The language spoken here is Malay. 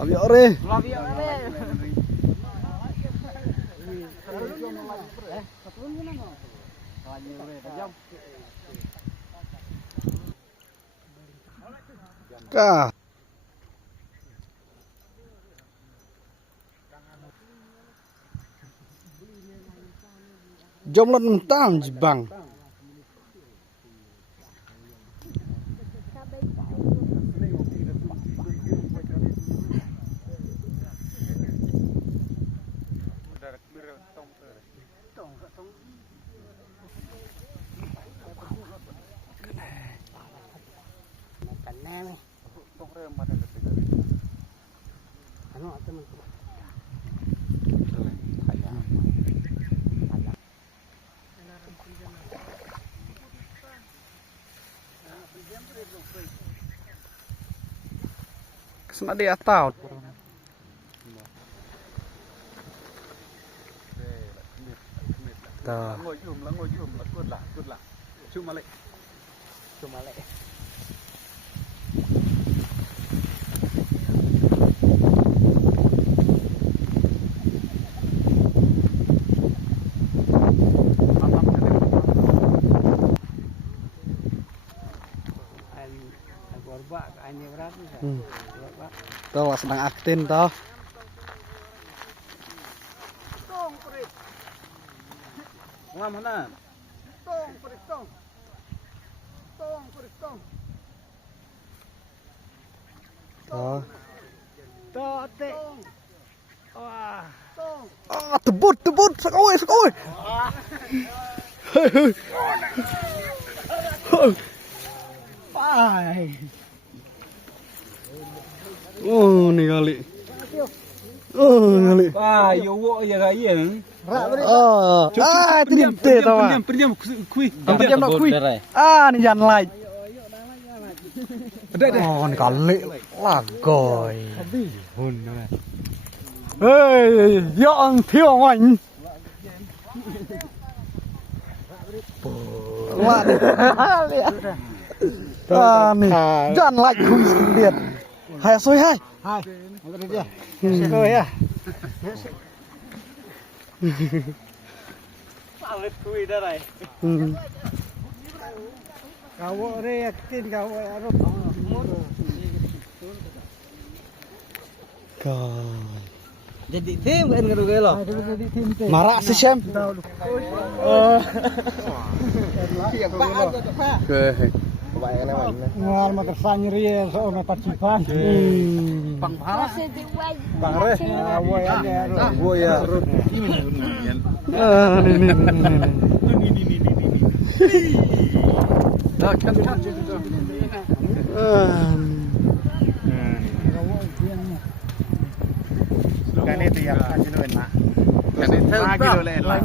Abiyo re. Ka. Jom lan mentang Jepang. Kesana dia tahu. Tah. Ngồi chùm là cút lạ. Chùm lại. Tuh sedang aktin toh. Ngam mana? Toh. Tote. Wah. Ah, tebut, sekowe. Pai. Oh, nih kali. Kali. Wah, yo wo ya ga yen. Itu tahu. Pendiam kui. Pendiam nak kui. Ni jan lai. Oh, ni kali lagoy. Hei, yang thiêu anh. Nih, jan lai kui lihat. Hai soi hai. Hai. Ngồi dia. Sekoi ya. Salet kui dah rai. Kawo re yakin kawo aro. Jadi tim kan ngerugai lo. Marak si Syam. Ngal matersan rie so na pacipan. Pang pala. Bang re. Awo ya. Awo ya. Dah kan. Kan itu ya, kan itu enak. Kan itu lagi dulu enak.